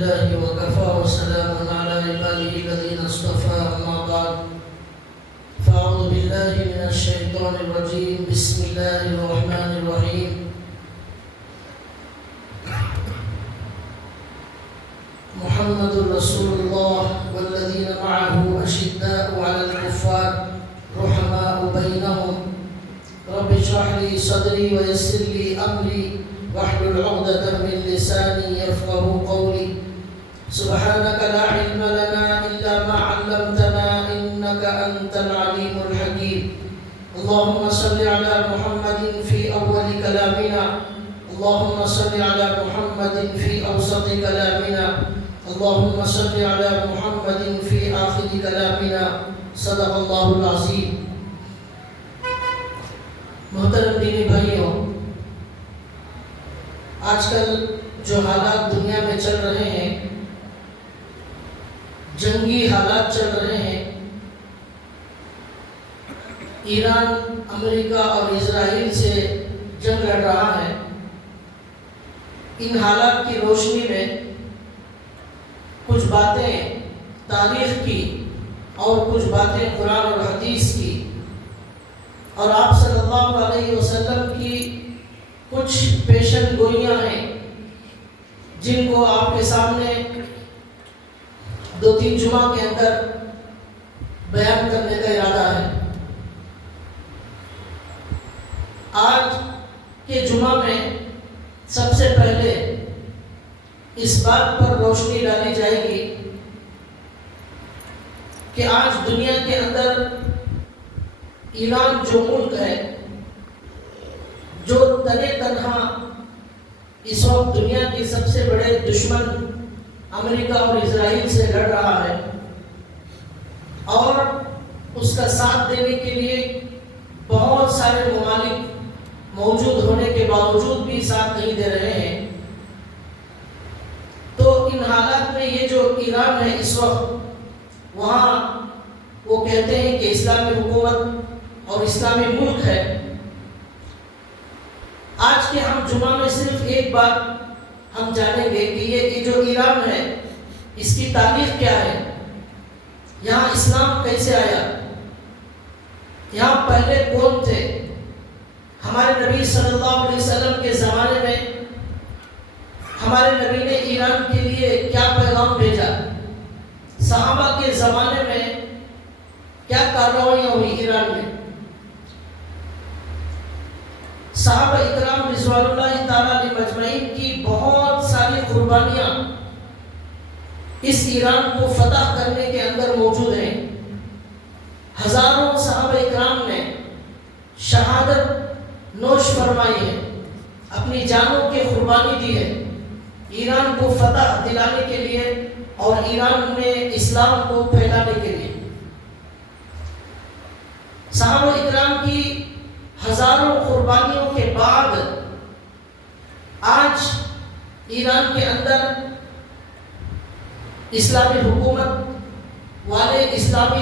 لله وكفى وسلام على عباده الذين اصطفى أما بعد فأعوذ بالله من الشيطان الرجيم بسم الله الرحمن الرحيم محمد رسول الله والذين معه أشداء على الكفار رحماء بينهم رب اشرح لي صدري ويسر لي أمري واحلل عقدة من لساني يفقهوا قولي سبحانك لا علم لنا إلا ما علمتنا إنك أنت العليم الحكيم اللهم صل على محمد في أول كلامنا اللهم صل على محمد في أوسط كلامنا اللهم صل على محمد في آخر كلامنا صدق الله العظيم. محترم دینی بھائیوں، آج کل جو حالات دنیا میں چل رہے ہیں، جنگی حالات چل رہے ہیں، ایران امریکہ اور اسرائیل سے جنگ لڑ رہا ہے، ان حالات کی روشنی میں کچھ باتیں تاریخ کی اور کچھ باتیں قرآن اور حدیث کی اور آپ صلی اللہ علیہ وسلم کی کچھ پیشن گوئیاں ہیں جن کو آپ کے سامنے 2-3 جمعہ کے اندر بیان کرنے کا ارادہ ہے. آج کے جمعہ میں سب سے پہلے اس بات پر روشنی ڈالی جائے گی کہ آج دنیا کے اندر ایران جو ملک ہے، جو تنے تنہا اس وقت دنیا کے سب سے بڑے دشمن امریکہ اور اسرائیل سے لڑ رہا ہے اور اس کا ساتھ دینے کے لیے بہت سارے ممالک موجود ہونے کے باوجود بھی ساتھ نہیں دے رہے ہیں، تو ان حالات میں یہ جو ایران ہے اس وقت، وہاں وہ کہتے ہیں کہ اسلامی حکومت اور اسلامی ملک ہے. آج کے ہم جمعہ میں صرف ایک بات ہم جانیں گے کہ یہ جو ایران ہے اس کی تاریخ کیا ہے، یہاں اسلام کیسے آیا، یہاں پہلے کون تھے، ہمارے نبی صلی اللہ علیہ وسلم کے زمانے میں ہمارے نبی نے ایران کے لیے کیا پیغام بھیجا، صحابہ کے زمانے میں کیا کارروائیاں ہوئی ایران میں، صحابہ اکرام رضوان اللہ تعالیٰ علیہ مجمعین کی بہت ساری قربانیاں اس ایران کو فتح کرنے کے اندر موجود ہیں. ہزاروں صحابہ اکرام نے شہادت نوش فرمائی ہے، اپنی جانوں کی قربانی دی ہے ایران کو فتح دلانے کے لیے اور ایران میں اسلام کو پھیلانے کے لیے. صحابہ اکرام کی ہزاروں قربانیوں کے بعد آج ایران کے اندر اسلامی حکومت والے اسلام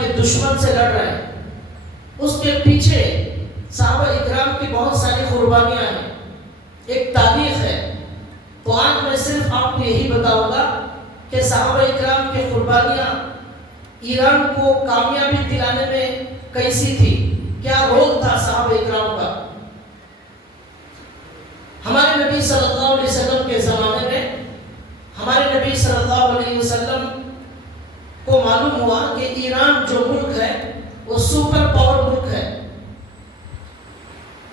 کے دشمن سے لڑ رہے ہیں. اس کے پیچھے صحابہ اکرام کی بہت ساری قربانیاں ہیں، ایک تاریخ ہے. تو آج میں صرف آپ کو یہی بتاؤں گا کہ صحابہ اکرام کی قربانیاں ایران کو کامیابی دلانے میں کیسی تھی، کیا رول تھا صحابہ اکرام کا. ہمارے نبی صلی اللہ علیہ وسلم کے زمانے میں ہمارے نبی صلی اللہ علیہ وسلم کو معلوم ہوا کہ ایران جو ملک ہے وہ سپر پاور ملک ہے.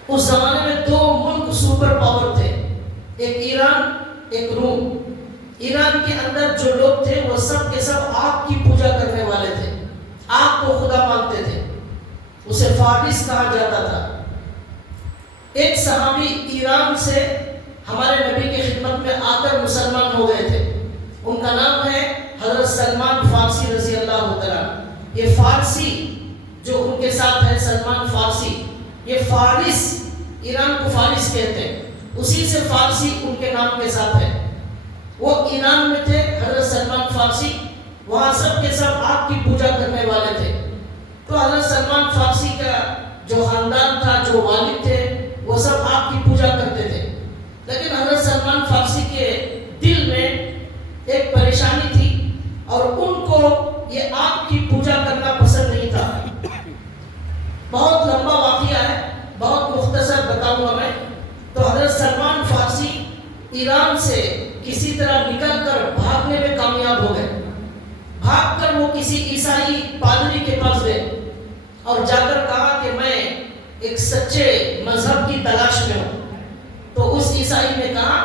اس زمانے میں 2 ملک سپر پاور تھے، ایک ایران ایک روم. ایران کے اندر جو لوگ تھے وہ سب کے سب آگ کی پوجا کرنے والے تھے، آگ کو خدا مانتے تھے، اسے فارس کہا جاتا تھا. ایک صحابی ایران سے ہمارے نبی کی خدمت میں آ کر مسلمان ہو گئے تھے، ان کا نام ہے حضرت سلمان فارسی رضی اللہ تعالیٰ. یہ فارسی جو ان کے ساتھ ہے سلمان فارسی، یہ فارس، ایران کو فارس کہتے ہیں، اسی سے فارسی ان کے نام کے ساتھ ہے. وہ ایران میں تھے حضرت سلمان فارسی، وہاں سب کے سب آگ کی پوجا کرنے والے تھے. تو حضرت سلمان فارسی کا جو خاندان تھا، جو والد تھے، وہ سب آگ کی پوجا کرتے تھے. لیکن حضرت سلمان فارسی کے دل میں ایران سے کسی طرح نکل کر بھاگنے میں کامیاب ہو گئے. بھاگ کر وہ کسی عیسائی پادری کے پاس گئے اور جا کر کہا کہ میں ایک سچے مذہب کی تلاش میں ہوں. تو اس عیسائی نے کہا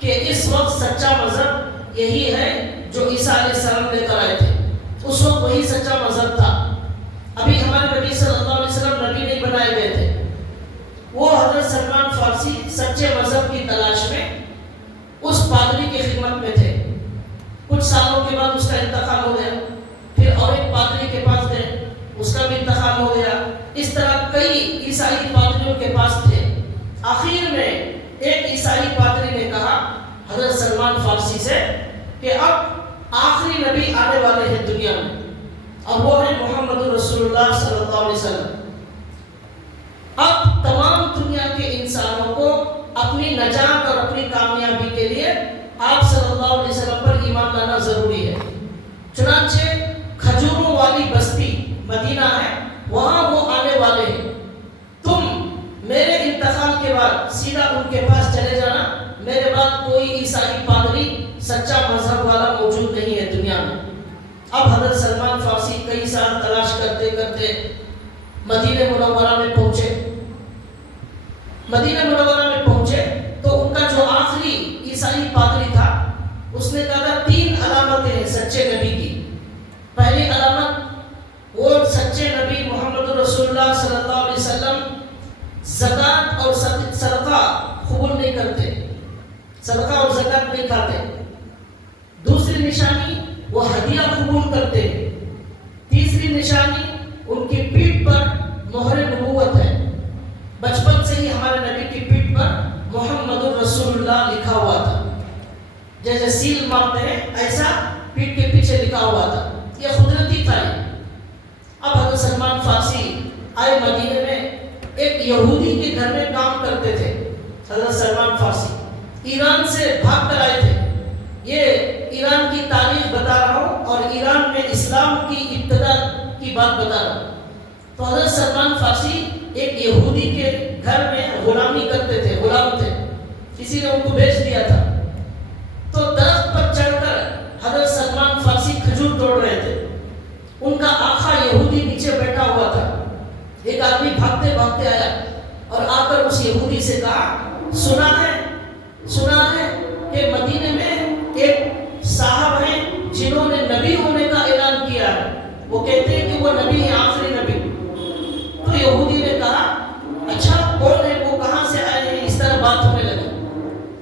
کہ اس وقت سچا مذہب یہی ہے جو عیسیٰ علیہ السلام لے کر آئے تھے. اس وقت وہی سچا مذہب تھا. ابھی ہمارے نبی صلی اللہ علیہ وسلم نبی نہیں بنائے گئے تھے. وہ حضرت سلمان فارسی سچے مذہب کی تلاش میں اس پادری کی خدمت میں تھے. کچھ سالوں کے بعد اس کا انتقال ہو گیا. پھر اور ایک پادری کے پاس گئے, اس کا بھی انتقال ہو گیا. اس طرح کئی عیسائی پادریوں کے پاس تھے. آخر میں ایک عیسائی پادری نے کہا حضرت سلمان فارسی سے کہ اب آخری نبی آنے والے ہیں دنیا میں, اور وہ ہے محمد رسول اللہ صلی اللہ علیہ وسلم. اب تمام دنیا کے انسانوں کو اپنی نجات اور اپنی کامیابی کے لیے آپ صلی اللہ علیہ وسلم پر ایمان لانا ضروری ہے. چنانچہ کھجوروں والی بستی مدینہ ہے, وہاں وہ آنے والے ہیں. تم میرے انتقال کے بعد سیدھا ان کے پاس چلے جانا. میرے بعد کوئی عیسائی پادری سچا مذہب والا موجود نہیں ہے دنیا میں. اب حضرت سلمان فارسی کئی سال تلاش کرتے کرتے مدینہ منورہ میں پہنچے. مدینہ منورہ میں پہنچے تو ان کا جو آخری عیسائی پادری تھا اس نے کہا تھا 3 علامتیں ہیں سچے نبی کی. پہلی علامت, وہ سچے نبی محمد رسول اللہ صلی اللہ علیہ وسلم زکوٰۃ اور صدقہ قبول نہیں کرتے, صدقہ اور زکوٰۃ نہیں کھاتے. دوسری نشانی, وہ ہدیہ قبول کرتے. تیسری نشانی, ان کی پیٹھ پر مہر نبوت ہے. بچپن سے ہی ہمارے نبی کی پیٹھ پر محمد رسول اللہ لکھا ہوا تھا. جیسے سیل مارتے ہیں ایسا پیٹھ کے پیچھے لکھا ہوا تھا. یہ قدرتی تھا. اب حضرت سلمان فارسی آئے مدینے میں. ایک یہودی کے گھر میں کام کرتے تھے. حضرت سلمان فارسی ایران سے بھاگ کر آئے تھے. یہ ایران کی تاریخ بتا رہا ہوں اور ایران میں اسلام کی ابتدا کی بات بتا رہا ہوں. تو حضرت سلمان فارسی ایک یہودی کے گھر میں غلامی کرتے تھے, غلام تھے. کسی نے ان کو بیچ دیا تھا. تو درخت پر چڑھ کر حضرت سلمان فارسی کھجور توڑ رہے تھے. ان کا آقا یہودی نیچے بیٹھا ہوا تھا. ایک آدمی بھاگتے بھاگتے آیا اور آ کر اس یہودی سے کہا سنا ہے کہ مدینے میں ایک صاحب ہیں جنہوں نے نبی ہونے کا اعلان کیا ہے. وہ کہتے ہیں کہ وہ نبی ہے, آخری نبی. تو یہودی نے کہا اچھا کون ہے وہ, کہاں سے آئے ہیں, اس طرح بات ہونے لگی.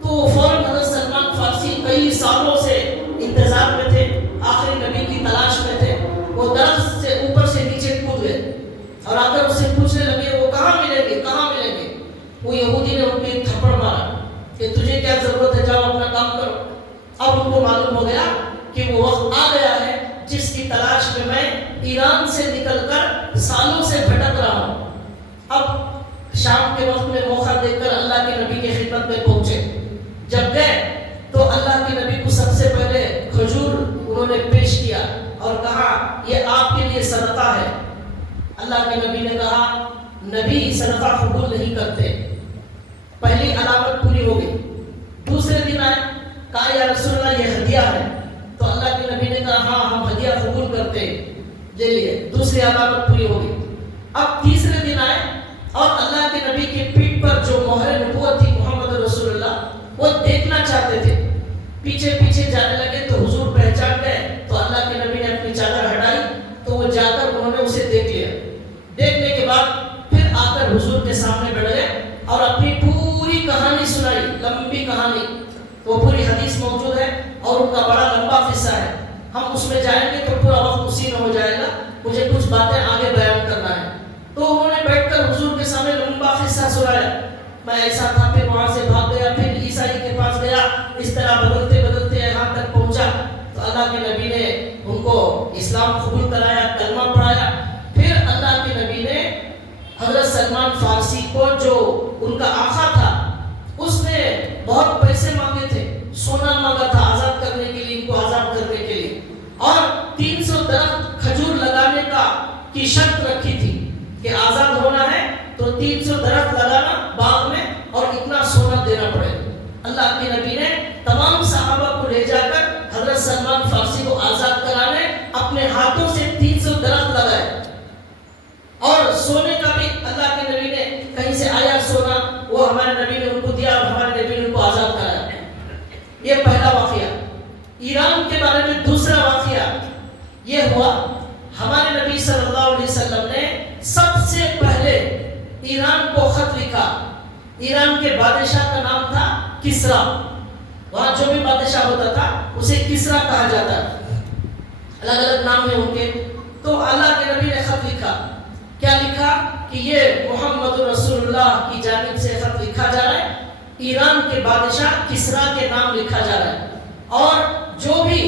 تو فوراً حضرت سلمان فارسی کئی سالوں سے انتظار میں تھے, آخری نبی کی تلاش میں تھے. وہ درخت سے اوپر سے نیچے کود گئے اور آ کر اس سے پوچھنے لگے وہ کہاں ملیں گے, کہاں ملیں گے. وہ یہودی نے ان کو ایک تھپڑ مارا کہ تجھے کیا ضرورت ہے, جاؤ اپنا کام کرو. اب ان کو معلوم ہو گیا کہ وہ وقت آ گیا ہے جس کی تلاش میں ایران سے نکل کر سالوں سے بھٹک رہا ہوں. اب شام کے وقت میں موقع دیکھ کر اللہ کے نبی کی خدمت میں پہنچے. جب گئے تو اللہ کے نبی کو سب سے پہلے کھجور انہوں نے پیش کیا اور کہا یہ آپ کے لیے صدقہ ہے. اللہ کے نبی نے کہا نبی صدقہ قبول نہیں کرتے. پہلی علامت پوری ہو گئی. دوسرے دن آئے, کہا یا رسول اللہ یہ ہدیہ ہے. تو اللہ کے نبی نے کہا ہاں ہم ہدیہ قبول کرتے ہیں, لے لیے. دوسری علامت پوری ہو گئی. اب تیسرے دن آئے اور اللہ کے نبی کی پیٹھ پر جو مہر نبوت تھی محمد رسول اللہ, وہ دیکھنا چاہتے تھے. پیچھے پیچھے جانے لگے تو حضور پہچان گئے. تو اللہ کے نبی نے اپنی چادر ہٹائی تو وہ جا کر انہوں نے اسے دیکھ لیا. دیکھنے کے بعد پھر آ کر حضور کے سامنے بیٹھ گئے اور اپنی پوری کہانی سنائی, لمبی کہانی. وہ پوری حدیث موجود ہے اور ان کا بڑا لمبا قصہ ہے. ہم اس میں جائیں گے تو پورا وقت اسی میں ہو جائے گا. مجھے کچھ باتیں آگے بیان کرنا ہے. تو انہوں نے بیٹھ کر حضور کے سامنے لمبا قصہ سنایا. میں ایسا تھا, پھر وہاں سے بھاگ گیا, پھر عیسائی کے پاس گیا, اس طرح بدلتے بدلتے یہاں تک پہنچا. تو اللہ کے نبی نے ان کو اسلام قبول کرایا, کلمہ پڑھایا. پھر اللہ کے نبی نے حضرت سلمان فارسی کو جو ان کا آقا تھا اس نے بہت پیسے مانگے تھے, سونا مانگا تھا آزاد کرنے کے لیے, ان کو آزاد کرنے کے لیے, اور 300 درخت کھجور لگانے کی شرط رکھی تھی کہ آزاد ہونا ہے تو 300 درخت لگانا باغ میں اور اتنا سونا دینا پڑے. اللہ کے نبی نے تمام صحابہ کو لے جا کر حضرت سلمان فارسی کو آزاد کرانے اپنے ہاتھوں سے 300 درخت لگائے. اور سونے کا بھی اللہ کے نبی نے کہیں سے آیا سونا، وہ ہمارے نبی نے ان کو دیا اور ہمارے نبی نے ان کو آزاد کرایا. یہ پہلا واقعہ. ایران کے بارے میں دوسرا واقعہ یہ ہوا، ہمارے نبی صلی اللہ علیہ وسلم نے سب سے پہلے ایران کو خط لکھا. ایران کے بادشاہ کا نام تھا کسرا. وہاں جو بھی بادشاہ ہوتا تھا اسے کسرا کہا جاتا ہے، الگ الگ نام ہیں ان کے. تو اللہ کے نبی نے خط لکھا. کیا لکھا کہ یہ محمد رسول اللہ کی جانب سے خط لکھا جا رہا ہے، ایران کے بادشاہ کسرا کے نام لکھا جا رہا ہے، اور جو بھی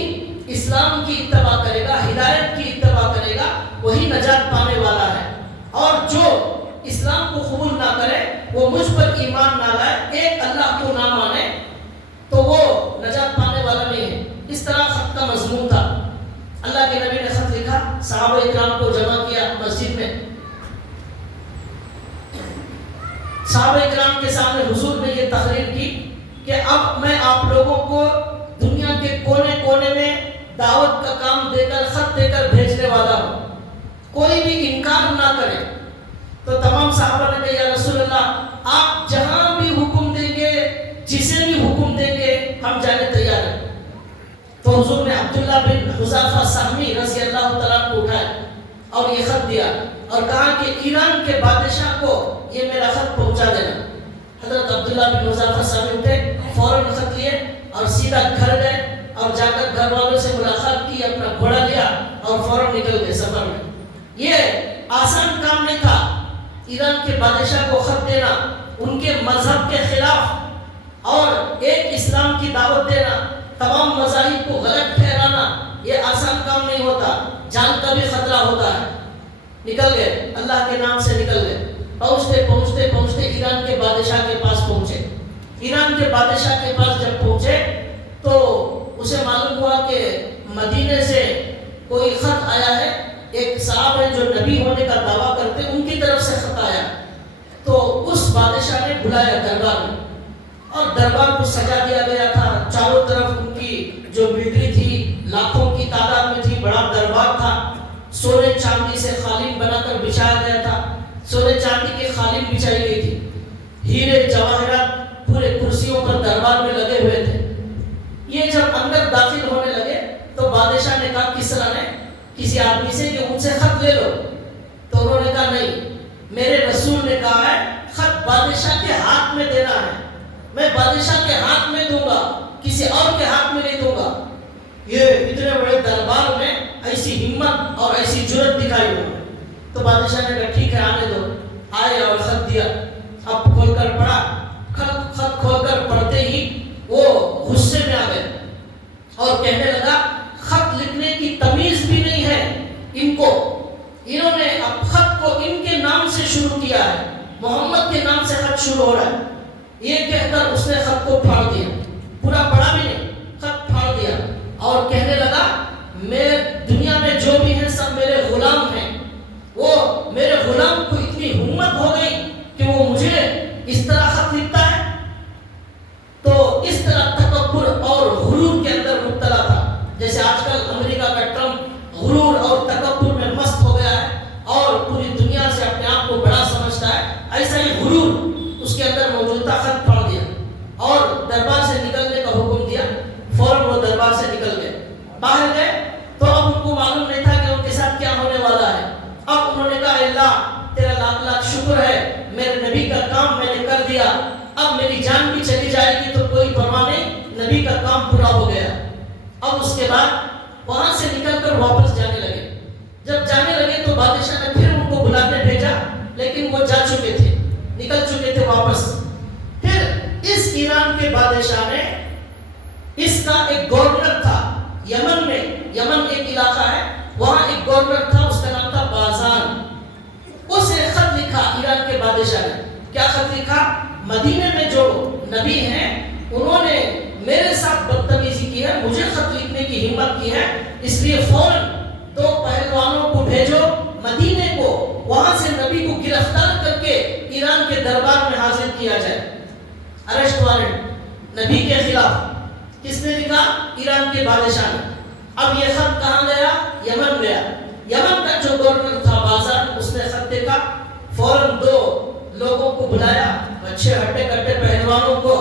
اسلام کی اتباع کرے گا، ہدایت کی اتباع کرے گا، وہی نجات پانے والا ہے، اور جو اسلام کو قبول نہ کرے، وہ مجھ پر ایمان نہ لائے، ایک اللہ کو نہ مانے، تو وہ نجات پانے والا نہیں ہے. اس طرح خط کا مضمون تھا. اللہ کے نبی نے خط لکھا، صحابہ اکرام کو جمع کیا مسجد میں. صحابہ اکرام کے سامنے حضور نے یہ تقریر کی کہ اب میں آپ لوگوں کو دنیا کے کونے کونے میں دعوت کا کام دے کر، خط دے کر بھیجنے والا ہوں، کوئی بھی انکار نہ کرے. تو تمام صحابہ نے کہا یا رسول اللہ، آپ جہاں بھی حکم دیں گے، جسے بھی حکم دیں گے، ہم جانے تیار ہیں. تو حضور نے عبداللہ بن حذافہ سہمی رضی اللہ تعالیٰ کو اٹھائے اور یہ خط دیا اور کہا کہ ایران کے بادشاہ کو یہ میرا خط پہنچا دینا. حضرت عبداللہ بن حذافہ سہمی اٹھے، فوراً خط لیے اور سیدھا گھر گئے اور جا کر گھر والوں سے ملاقات کی، اپنا گھوڑا لیا اور فوراً نکل گئے سفر میں. یہ آسان کام نہیں تھا ایران کے بادشاہ کو خط دینا، ان کے مذہب کے خلاف، اور ایک اسلام کی دعوت دینا، تمام مذاہب کو غلط ٹھہرانا. یہ آسان کام نہیں ہوتا، جان کا بھی خطرہ ہوتا ہے. نکل گئے، اللہ کے نام سے نکل گئے. پہنچتے پہنچتے پہنچتے ایران کے بادشاہ کے پاس پہنچے. ایران کے بادشاہ کے پاس جب پہنچے تو اسے معلوم ہوا کہ مدینے سے کوئی خط آیا ہے. ایک صاحب ہے جو نبی ہونے کا دعویٰ کرتے، ان کی طرف سے خط آیا. تو اس بادشاہ نے بلایا دربار میں، اور دربار کو سجا دیا گیا تھا. چاروں طرف ان کی جو بیٹری تھی لاکھوں کی تعداد میں تھی، بڑا دربار تھا. سونے چاندی سے قالین بنا کر بچھایا گیا تھا، سونے چاندی کی قالین بچھائی گئی تھی. ہیرے جواہرات پورے کرسیوں پر دربار میں لگے ہوئے تھے. یہ جب اندر داخل ہونے لگے تو بادشاہ نے کہا کسرا نے کسی آدمی سے کہ ان سے خط لے لو. تو انہوں نے کہا نہیں، میرے رسول نے کہا ہے خط بادشاہ کے ہاتھ میں دینا ہے، میں بادشاہ کے ہاتھ میں دوں گا، کسی اور کے ہاتھ میں نہیں دوں گا. یہ اتنے بڑے دربار میں ایسی ہمت اور ایسی جرت دکھائی انہوں نے. تو بادشاہ نے کہا ٹھیک ہے آنے دو. آئے اور خط دیا. اب کھول کر پڑھا. خط کھول کر پڑھتے ہی وہ غصے میں آ گئے اور کہنے لگا خط لکھنے کی تمیز بھی نہیں ہے ان کو. انہوں نے اب خط کو ان کے نام سے شروع کیا ہے، محمد کے نام سے خط شروع ہو رہا ہے. یہ کہہ کر اس نے خط کو پھاڑ دیا. پورا پڑھا بھی نہیں، خط پھاڑ دیا اور کہنے لگا میں دنیا میں جو بھی ہیں سب میرے غلام ہیں. وہ میرے غلام کو اتنی ہمت ہو گئی کہ وہ مجھے اس طرح خط لکھتا ہے. تو اس طرح تکبر اور غرور کے اندر مبتلا تھا. جیسے آج کل امریکہ کا ٹرمپ غرور اور تکبر میں مست ہو گیا ہے اور پوری دنیا سے اپنے آپ کو بڑا سمجھتا ہے، ایسا ہی غرور اس کے اندر موجود تھا. خط پڑھ دیا اور دربار سے نکلنے کا حکم دیا. فوراً وہ دربار سے نکل گئے. باہر گئے تو اب ان کو معلوم نہیں تھا کہ ان کے ساتھ کیا ہونے والا ہے. اب انہوں نے کہا اللہ تیرا لاکھ لاکھ شکر ہے، میرے نبی کا کام میں نے کر دیا. اب میری جان بھی چلی جائے گی تو کوئی پرواہ نہیں، نبی کا کام پورا ہو گیا. اب اس کے بعد وہاں سے نکل کر واپس جانے لگے. جب جانے لگے تو بادشاہ نے پھر ان کو بلانے بھیجا، لیکن وہ جا چکے تھے، نکل چکے تھے واپس. پھر اس ایران کے بادشاہ نے، اس کا ایک گورنر تھا یمن میں، یمن ایک علاقہ ہے، وہاں ایک گورنر تھا، اس کا نام تھا بازان. اسے خط لکھا ایران کے بادشاہ نے. کیا خط لکھا؟ مدینے میں جو نبی ہیں انہوں نے میرے ساتھ بدتمیزی کی ہے، مجھے خط لکھنے کی ہمت کی ہے، اس لیے فوراً 2 پہلوانوں کو بھیجو مدینے کو، وہاں سے نبی کو گرفتار کر کے ایران کے دربار میں حاضر کیا جائے. ارسٹ وارنٹ نبی کے خلاف. کس نے لکھا؟ ایران کے بادشاہ نے. اب یہ خط کہاں گیا؟ یمن گیا. یمن کا جو گورنر تھا بازار، اس نے خط دیکھا، فوراً 2 لوگوں کو بلایا، اچھے ہٹے کٹے پہلوانوں کو،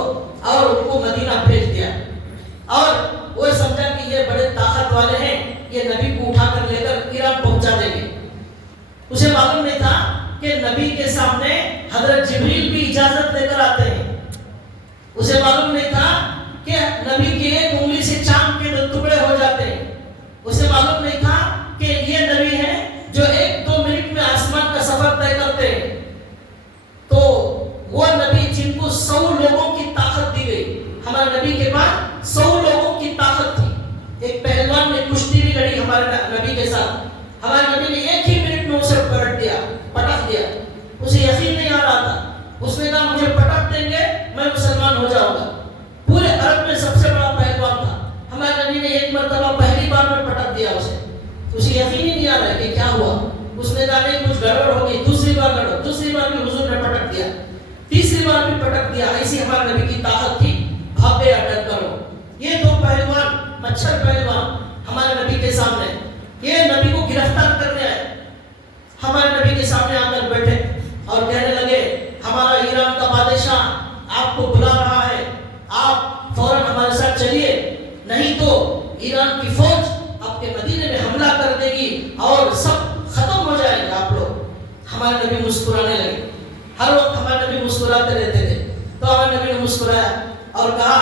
اور ان کو مدینہ بھیج دیا. اور وہ سمجھا کہ یہ بڑے طاقت والے ہیں، یہ نبی کو اٹھا کر لے کر ایران پہنچا دیں گے. اسے معلوم نہیں تھا کہ نبی کے سامنے حضرت جبریل بھی اجازت لے کر آتے ہیں. اسے معلوم نہیں تھا کہ نبی کی ایک انگلی سے چاند کے 2 ٹکڑے ہو جاتے ہیں. اسے معلوم نہیں تھا کہ یہ نبی ہے جو 1-2 منٹ میں آسمان کا سفر طے کرتے ہیں. تو وہ نبی جن کو 100 لوگوں کی طاقت دی گئی، ہمارے نبی کے پاس 100 لوگوں کی طاقت تھی. ایک پہلوان نے کشتی بھی لڑی ہمارے نبی کے ساتھ. ہمارے نبی نے 1 ہی منٹ میں اسے پٹک دیا. اسے یقین نہیں آ رہا تھا. اس نے کہا مجھے پٹک دیں گے میں مسلمان ہو جاؤں گا. پورے عرب میں سب سے بڑا پہلوان تھا. ہمارے نبی نے 1 مرتبہ پہلی بار میں پٹک دیا اسے. اسے یقین ہی نہیں آ رہا کہ کیا ہوا. اس نے کہا نہیں کچھ گڑبڑ ہو گئی. دوسری بار لڑو. دوسری بار بھی حضور نے پٹک دیا. تیسری بار بھی پٹک دیا. ایسی ہمارے نبی کی طاقت تھی. بھاگے اٹک کرو. یہ 2 پہلوان، مچھر پہلوان ہمارے نبی کے سامنے، یہ نبی کو گرفتار کرنے آئے. ہمارے نبی کے سامنے آ کر بیٹھے اور کہنے لگے ہمارا ایران کا بادشاہ آپ کو بلا رہا ہے، آپ فوراً ہمارے ساتھ چلیے، نہیں تو ایران کی فوج آپ کے مدینے میں حملہ کر دے گی اور سب ختم ہو جائے گا آپ لوگ. ہمارے نبی مسکرانے لگے. ہر وقت ہمارے نبی مسکراتے رہتے تھے. تو ہمارے نبی نے مسکرایا اور کہا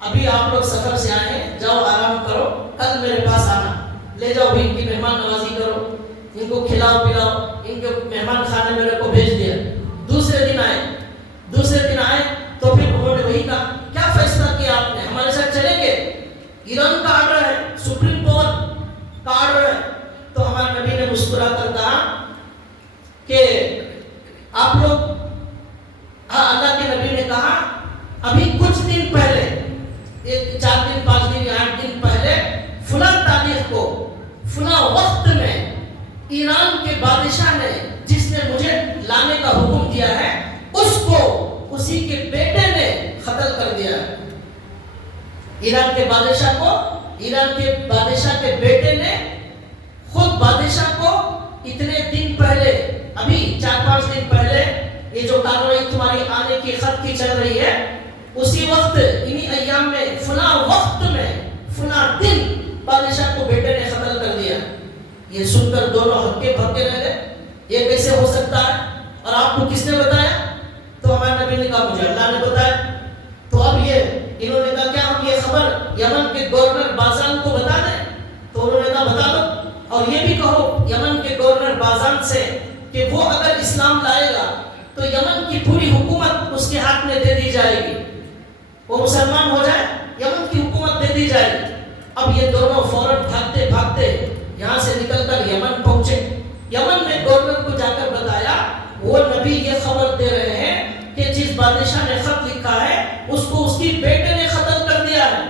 ابھی آپ لوگ سفر سے آئے ہیں، جاؤ آرام کرو، کل میرے پاس آنا، لے جاؤ بھی ان کی مہمان نوازی کرو، ان کو کھلاؤ پلاؤ. ان کے مہمان خانے میرے کو بھیج دیا. دوسرے دن آئے تو پھر انہوں نے وہی کہا کیا فیصلہ کیا آپ نے، ہمارے ساتھ چلیں گے؟ ایران کا آرڈر ہے، سپریم پاور کا آرڈر ہے. تو ہمارے نبی نے مسکرا کر کہا کہ آپ لوگ، اللہ کے نبی نے کہا ابھی کچھ دن پہلے، 4 دن 5 دن 8 دن پہلے فلاں تاریخ کو فلاں وقت میں ایران کے بادشاہ نے جس نے مجھے لانے کا حکم دیا ہے اس کو اسی کے بیٹے نے قتل کر دیا ہے. ایران کے بادشاہ کے بیٹے نے خود بادشاہ کو اتنے دن پہلے، ابھی 4-5 دن پہلے، یہ جو کارروائی تمہاری آنے کی خط کی چل رہی ہے، اسی وقت انہی ایام میں فلاں وقت میں فلاں دن بادشاہ کو بیٹے نے قتل کر دیا. یہ سن کر دونوں ہکے بھگے رہ گئے. یہ کیسے ہو سکتا ہے اور آپ کو کس نے بتایا؟ تو ہمارے نبی نے کہا مجھے اللہ نے بتایا. تو اب انہوں نے کہا کیا ہم یہ خبر یمن کے گورنر بازان کو بتا دیں؟ تو انہوں نے کہا بتا دو، اور یہ بھی کہو یمن کے گورنر بازان سے کہ وہ اگر اسلام لائے گا تو یمن کی پوری حکومت اس کے ہاتھ میں دے دی جائے گی. وہ مسلمان ہو جائے، یمن کی حکومت دے دی جائے گی. اب یہ دونوں فوراً بھاگتے یہاں سے نکل کر یمن پہنچے. یمن میں گورنر کو جا کر بتایا وہ نبی یہ خبر دے رہے ہیں کہ جس بادشاہ نے خط لکھا ہے اس کو اس کی بیٹے نے قتل کر دیا ہے.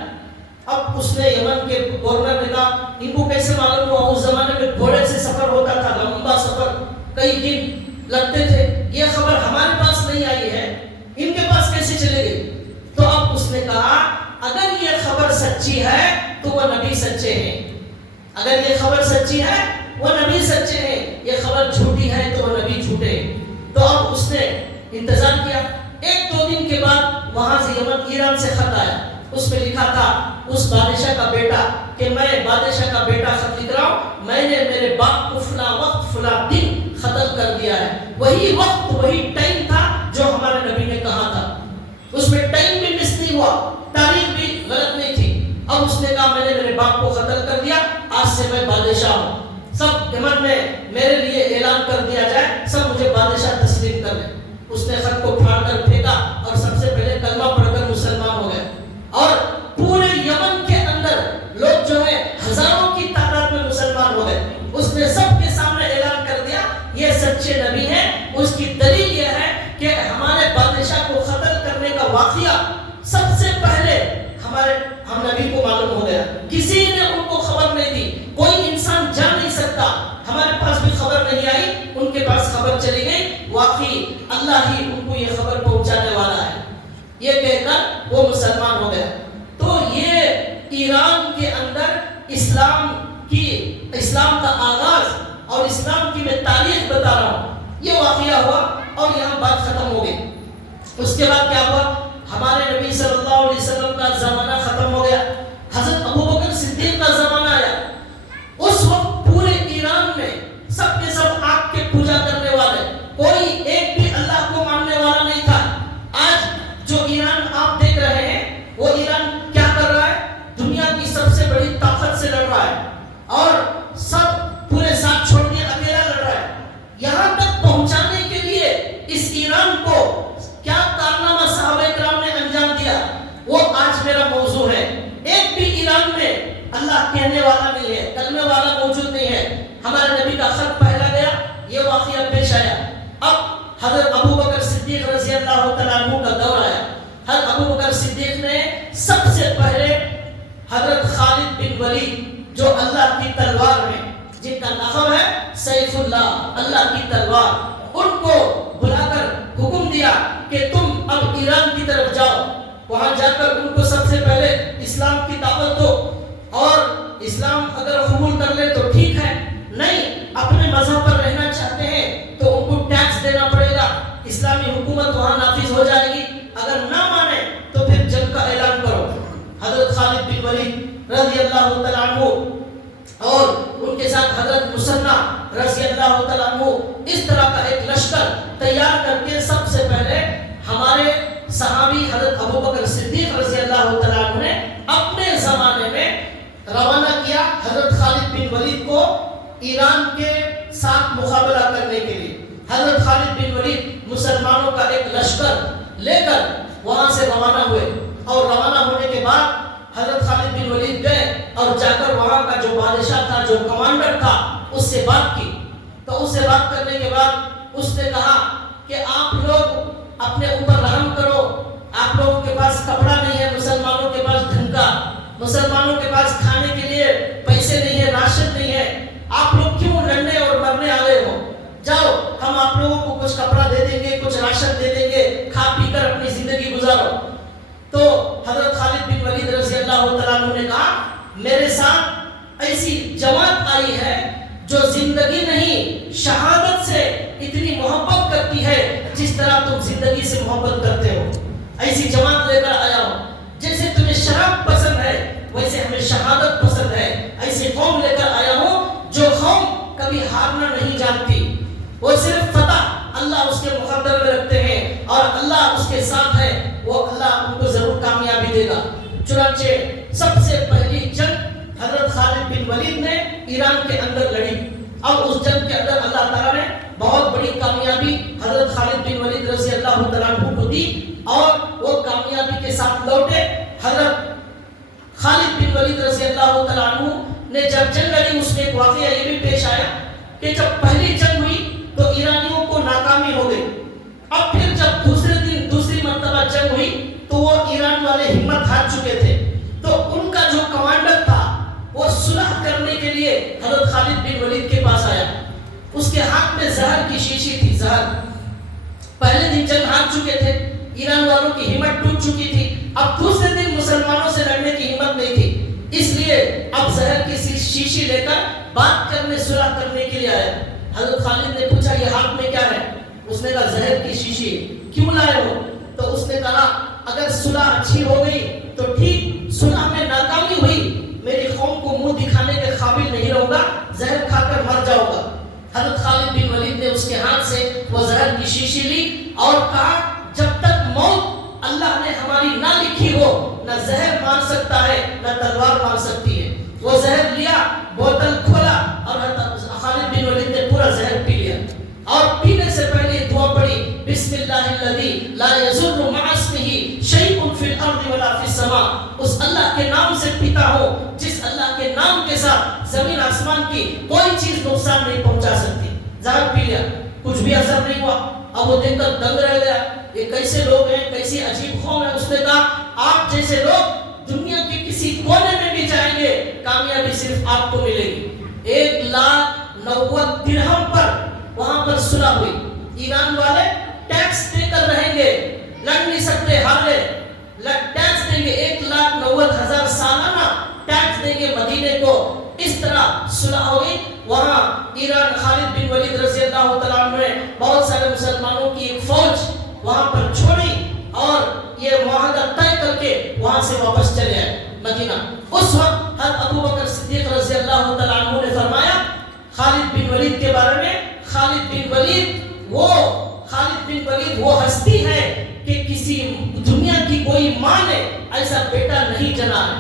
اب اس نے یمن کے گورنر نے کہا ان کو کیسے معلوم ہوا؟ اس زمانے میں گھوڑے سے سفر ہوتا تھا، لمبا سفر، کئی دن لگتے تھے. یہ خبر ہمارے پاس نہیں آئی ہے، ان کے پاس کیسے چلے گئی؟ تو اب اس نے کہا اگر یہ خبر سچی ہے تو وہ نبی سچے ہیں. اگر یہ خبر سچی ہے وہ نبی سچے ہیں، یہ خبر جھوٹی ہے تو وہ نبی جھوٹے ہیں. تو اب اس نے انتظار کیا. 1-2 دن کے بعد وہاں سے ایران سے خط آیا. اس میں لکھا تھا اس بادشاہ کا بیٹا کہ میں بادشاہ کا بیٹا خط لکھ رہا ہوں، میں نے میرے باپ کو فلاں وقت فلاں دن قتل کر دیا ہے. وہی وقت وہی ٹائم تھا جو ہمارے نبی نے کہا تھا. اس میں ٹائم بھی مس نہیں ہوا، تاریخ بھی غلط نہیں تھی. اب اس نے کہا میں نے میرے باپ کو قتل کر دیا، آج سے میں بادشاہ ہوں. سب یمن میں میرے لیے اعلان کر دیا جائے، سب مجھے بادشاہ تسلیم کر لیں. اس نے خط کو پھاڑ کر پھینکا اور سب سے پہلے کلمہ پڑھ کر مسلمان ہو گئے. اور پورے یمن کے اندر لوگ جو ہے ہزاروں کی تعداد میں مسلمان ہو گئے. اس نے سب کے سامنے اعلان کر دیا یہ سچے نبی ہیں. اس کی دلیل یہ ہے کہ ہمارے بادشاہ کو قتل کرنے کا واقعہ سب سے پہلے ہم نبی کو معلوم ہو گیا. کسی نے ان کو خبر نہیں دی، کوئی انسان جان نہیں سکتا. ہمارے پاس بھی خبر نہیں آئی، ان کے پاس خبر چلی گئی. واقعی اللہ ہی ان کو یہ خبر پہنچانے والا ہے. یہ کہہ اسلام کا آغاز اور اسلام کی میں تاریخ بتا رہا ہوں. یہ واقعہ ہوا اور یہاں بات ختم ہو گئی. اس کے بعد کیا ہوا؟ ہمارے نبی صلی اللہ علیہ وسلم کا زمانہ ختم ہو گیا. حضرت ابوبکر صدیق کا زمانہ آیا. اس وقت پورے ایران میں سب کے سب آگ کے پوجا کرنے والے، کوئی ایک بھی اللہ کو ماننے والا نہیں تھا. آج جو ایران آپ دیکھ رہے ہیں، وہ ایران کیا کر رہا ہے؟ دنیا کی سب سے بڑی طاقت سے لڑ رہا ہے اور سب پورے ساتھ چھوڑ کے اکیلا لڑ رہا ہے. یہاں تک پہنچانے کے لیے اس ایران کو کیا کارنامہ صحابہ کرام نے انجام دیا، وہ آج میرا موضوع ہے. ایک بھی ایران میں اللہ کہنے والا نہیں ہے، کلمے والا موجود نہیں ہے. ہمارے نبی کا خط پہلا گیا، یہ واقعہ پیش آیا. اب حضرت ابوبکر صدیق رضی اللہ تعالیٰ عنہ کا دور آیا. حضرت ابوبکر صدیق نے سب سے پہلے حضرت خالد بن ولید، جو اللہ کی تلوار ہے، جن کا نام ہے سیف اللہ، اللہ کی تلوار، ان کو بلا کر حکم دیا کہ تم اب ایران کی طرف جاؤ. وہاں جا کر ان کو سب سے پہلے اسلام کی دعوت دو، اور اسلام اگر قبول کر لے تو ٹھیک ہے، نہیں اپنے مذہب پر رہنا چاہتے ہیں تو ان کو ٹیکس دینا پڑے گا، اسلامی حکومت وہاں نافذ ہو جائے گی. اگر نہ مانے تو پھر جنگ کا اعلان کرو. حضرت خالد بن ولید رضی اللہ تعالیٰ عنہ اور ان کے ساتھ حضرت مسنہ رضی اللہ تعالیٰ عنہ اس طرح کا ایک لشکر تیار کر کے سب سے پہلے ہمارے صحابی حضرت ابوبکر صدیق رضی اللہ تعالیٰ عنہ نے اپنے زمانے میں روانہ کیا حضرت خالد بن ولید کو ایران کے ساتھ مقابلہ کرنے کے لیے. حضرت خالد بن ولید مسلمانوں کا ایک لشکر لے کر وہاں سے روانہ ہوئے، اور روانہ ہونے کے بعد حضرت خالد بن ولید گئے اور جا کر وہاں کا جو بادشاہ تھا، جو کمانڈر تھا، اس سے بات کی. تو اس سے بات کرنے کے بعد اس نے کہا کہ آپ لوگ اپنے اوپر رحم کرو، آپ لوگوں کے پاس کپڑا نہیں ہے، مسلمانوں کے پاس دھنکا، مسلمانوں کے پاس کھانے کے لیے پیسے نہیں ہے، راشن نہیں ہے، آپ لوگ کیوں لڑنے اور مرنے آئے ہو؟ جاؤ ہم آپ لوگوں کو کچھ کپڑا دے دیں گے، کچھ راشن دے دیں گے، کھا پی کر اپنی زندگی گزارو. تو حضرت خالد بن ولید رضی اللہ تعالیٰ عنہ نے کہا میرے ساتھ ایسی جماعت آئی ہے جو زندگی نہیں شہادت سے اتنی محبت کرتی ہے جس طرح تم زندگی سے محبت کرتے ہو. ایسی جماعت لے کر آیا ہوں، جیسے تمہیں شراب پسند ہے ویسے ہمیں شہادت پسند ہے. ایسی قوم لے کر آیا ہوں جو قوم کبھی ہارنا نہیں جانتی، وہ صرف فتح اللہ اس کے مقدر میں رکھتے ہیں اور اللہ اس کے ساتھ ہے، وہ اللہ ان کو ضرور کامیابی دے گا. چنانچہ سب سے پہلی جنگ حضرت خالد بن ولید نے ایران کے اندر لڑی. اب اس جنگ کے اندر اللہ تعالیٰ نے بہت بڑی کامیابی حضرت خالد بن ولید رضی اللہ تعالیٰ عنہ کو دی اور وہ کامیابی کے ساتھ لوٹے. حضرت خالد بن ولید رضی اللہ تعالیٰ عنہ نے جب جنگ لڑی، اس میں ایک واقعہ یہ بھی پیش آیا کہ جب پہلی جنگ ہوئی تو ایرانیوں کو ناکامی ہو گئی. اب پھر جب دوسرے دن دوسری مرتبہ جنگ ہوئی تو وہ ایران والے ہمت ہار چکے تھے. تو ان کا جو کمانڈر تھا وہ صلح کرنے کے لیے حضرت خالد بن ولید کے پاس آیا. اس کے ہاتھ میں زہر کی شیشی تھی، زہر. پہلے دن جنگ ہار چکے تھے، ایران والوں کی ہمت ٹوٹ چکی تھی، اب دوسرے دن مسلمانوں سے لڑنے کی ہمت نہیں تھی، اس لیے اب زہر کی شیشی لے کر بات کرنے، صلح کرنے کے لیے آیا. حضرت خالد نے پوچھا یہ ہاتھ میں کیا ہے؟ اس نے کہا زہر کی شیشی. کیوں لائے ہو؟ تو اس نے کہا اگر صلح اچھی ہو گئی تو ٹھیک، صلح میں ناکامی ہوئی میری قوم کو منہ دکھانے کے قابل نہیں رہوں گا، زہر کھا کر مر جاؤں گا. حضرت خالد بن ولید نے اس کے ہاتھ سے وہ زہر کی شیشی لی اور کہا جب تک موت اللہ نے ہماری نہ لکھی ہو نہ زہر مار سکتا ہے نہ تلوار مار سکتی ہے. وہ زہر لیا، بوتل کھولا اور خالد بن ولید نے پورا زہر پی لیا اور پینے سے پہلے دعا پڑھی بسم اللہ الذی لا یضر مع اسمہ شیء فی الارض ولا فی السماء. اس اللہ کے نام سے پیتا ہوں جس اللہ کے نام کے ساتھ زمین آسمان کی کوئی چیز نقصان نہیں پہنچا سکتی. زہر پی لیا، کچھ بھی اثر نہیں ہوا. اب وہ دیکھ کر دنگ رہ گیا، یہ کیسے لوگ ہیں، کیسی عجیب قوم ہے. اس نے کہا آپ جیسے لوگ دنیا کے کسی کونے میں بھی جائیں گے کامیابی صرف آپ کو ملے گی. 1,90,000 درہم پر وہاں پر صلح ہوئی. ایران والے ٹیکس دے کر رہیں گے، لڑ نہیں سکتے، ہار گئے. ٹیکس دیں گے 1,90,000 سالانہ ٹیکس دیں گے مدینے کو. اس طرح صلح ہوئی. وہاں ایران خالد بن ولید رضی اللہ تعالیٰ عنہ نے بہت سارے مسلمانوں کی ایک فوج وہاں پر چھوڑی اور یہ معاہدہ طے کر کے وہاں سے واپس چلے آئے مدینہ. اس وقت حضرت ابو بکر صدیق رضی اللہ تعالیٰ عنہ نے فرمایا خالد بن ولید کے بارے میں، خالد بن ولید وہ ہستی ہے کہ کسی دنیا کی کوئی ماں نے ایسا بیٹا نہیں جنا ہے،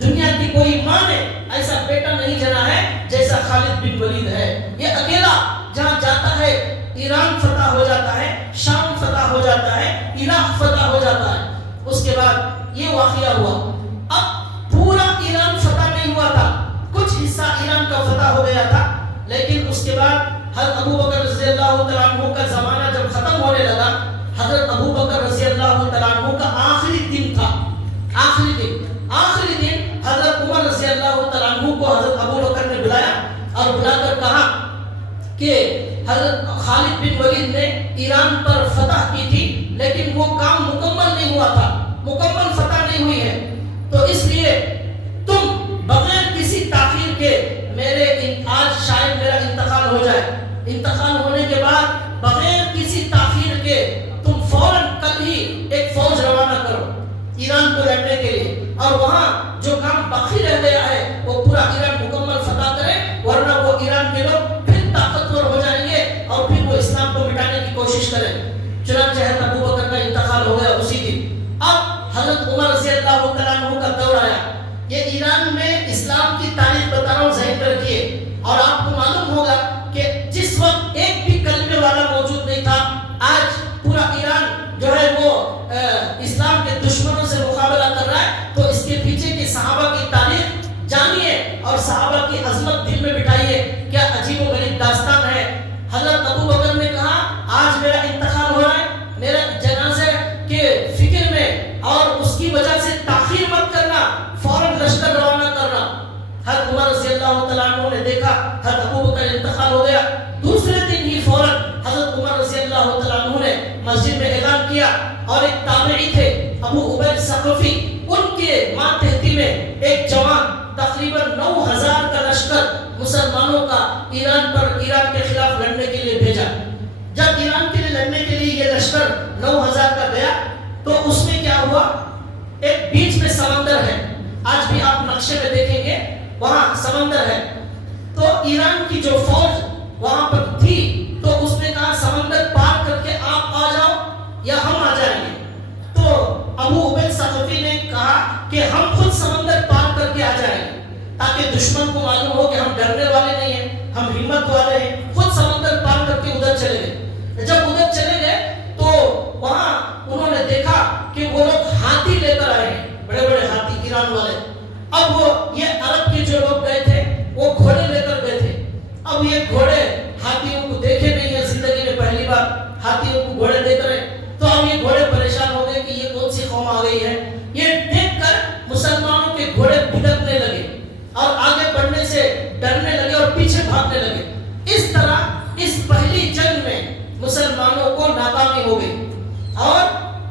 دنیا کی کوئی ماں نے ایسا بیٹا نہیں جنا ہے جیسا خالد بن ولید ہے. یہ اکیلا جہاں جاتا ہے ایران فتح ہو جاتا ہے، شام فتح ہو جاتا ہے، عراق فتح ہو جاتا ہے. اس کے بعد یہ واقعہ ہوا. اب پورا ایران فتح نہیں ہوا تھا، کچھ حصہ ایران کا فتح ہو گیا تھا، لیکن اس کے بعد حضرت ابو بکر رضی اللہ تعالیٰ عنہ کا زمانہ جب ختم ہونے لگا، حضرت ابو بکر رضی اللہ تعالیٰ عنہ کا آخری دن تھا. آخری دن حضرت عمر رضی اللہ تعالیٰ عنہ کو حضرت ابو بکر نے بلایا اور بلا کر کہا کہ حضرت خالد بن ولید نے ایران پر فتح کی تھی لیکن وہ کام مکمل نہیں ہوا تھا، مکمل فتح نہیں ہوئی ہے، تو اس لیے تم بغیر کسی تاخیر کے آج شاید میرا انتقال ہو جائے، انتقال ہونے کے بعد بغیر کسی تاخیر کے تم فوراً کل ہی ایک فوج روانہ کرو ایران کو لڑنے کے لیے، اور وہاں جو کام باقی رہ گیا ہے وہ پورا ایران مکمل فتح کرے، ورنہ وہ ایران کے لوگ پھر طاقتور ہو جائیں گے اور پھر وہ اسلام کو مٹانے کی کوشش کریں. چنانچہ حضرت ابو بکر کا انتقال ہو گیا اسی دن. اب حضرت عمر رضی اللہ تعالیٰ عنہ کا دور آیا. یہ ایران میں اسلام کی تاریخ بتا رہا ہوں، ذہن میں رکھیے. اور آپ کو معلوم ہوگا کہ جس وقت ایک بھی کلمے والا موجود نہیں تھا، آج پورا ایران جو ہے وہ اسلام کے دشمنوں سے مقابلہ کر رہا ہے. تو اس کے پیچھے کی صحابہ کی تاریخ جانیے اور صحابہ کی عظمت دل میں بٹھائیے. کیا عجیب و غریب داستان ہے. حضرت ابو بکر نے کہا آج میرا انتقال ہو رہا ہے، میرا جنازے کے فکر میں اور اس کی وجہ سے تاخیر مت کرنا، فوراً لشکر روانہ کرنا. حضرت عمر رضی اللہ تعالیٰ عنہ نے دیکھا حضرت ابو بکر انتقال ہو گیا. دوسرے دن ہی فوراً حضرت عمر رضی اللہ تعالیٰ عنہ نے مسجد میں اعلان کیا، اور ایک تابعی تھے ابو عبید ثقفی، ان کے ماتحتی میں ایک جوان تقریباً 9000 کا لشکر مسلمانوں کا ایران کے خلاف لڑنے کے لیے بھیجا. جب ایران کے لیے لڑنے کے لیے یہ لشکر 9000 کا گیا تو اس میں کیا ہوا، ایک بیچ میں سمندر ہے، آج بھی آپ نقشے میں دیکھیں گے وہاں سمندر ہے. تو ایران کی جو فوج وہاں پر تھی تو اس نے کہا سمندر پار کر کے آپ آ جاؤ یا ہم آ جائیں گے. تو ابو عبید ثقفی نے کہا کہ ہم خود سمندر پار کر کے آ جائیں گے تاکہ دشمن کو معلوم ہو کہ ہم ڈرنے والے نہیں ہیں، ہم ہمت والے ہیں. خود سمندر پار کر کے ادھر چلے گئے. جب ادھر چلے گئے تو وہاں انہوں نے دیکھا کہ وہ لوگ ہاتھی لے کر آئے ہیں، بڑے بڑے ہاتھی ایران والے. اب وہ یہ عرب کے جو لوگ گئے تھے وہ گھوڑے لے کر گئے تھے. اب یہ گھوڑے ہاتھیوں کو دیکھے نہیں ہیں، زندگی میں پہلی بار ہاتھیوں کو گھوڑے دیکھ رہے ہیں. تو اب یہ گھوڑے پریشان ہو گئے کہ یہ کون سی قوم آ گئی ہے. یہ دیکھ کر مسلمانوں کے گھوڑے بھٹکنے لگے اور آگے بڑھنے سے ڈرنے لگے اور پیچھے بھاگنے لگے. اس طرح اس پہلی جنگ میں مسلمانوں کو ناکامی ہو گئی اور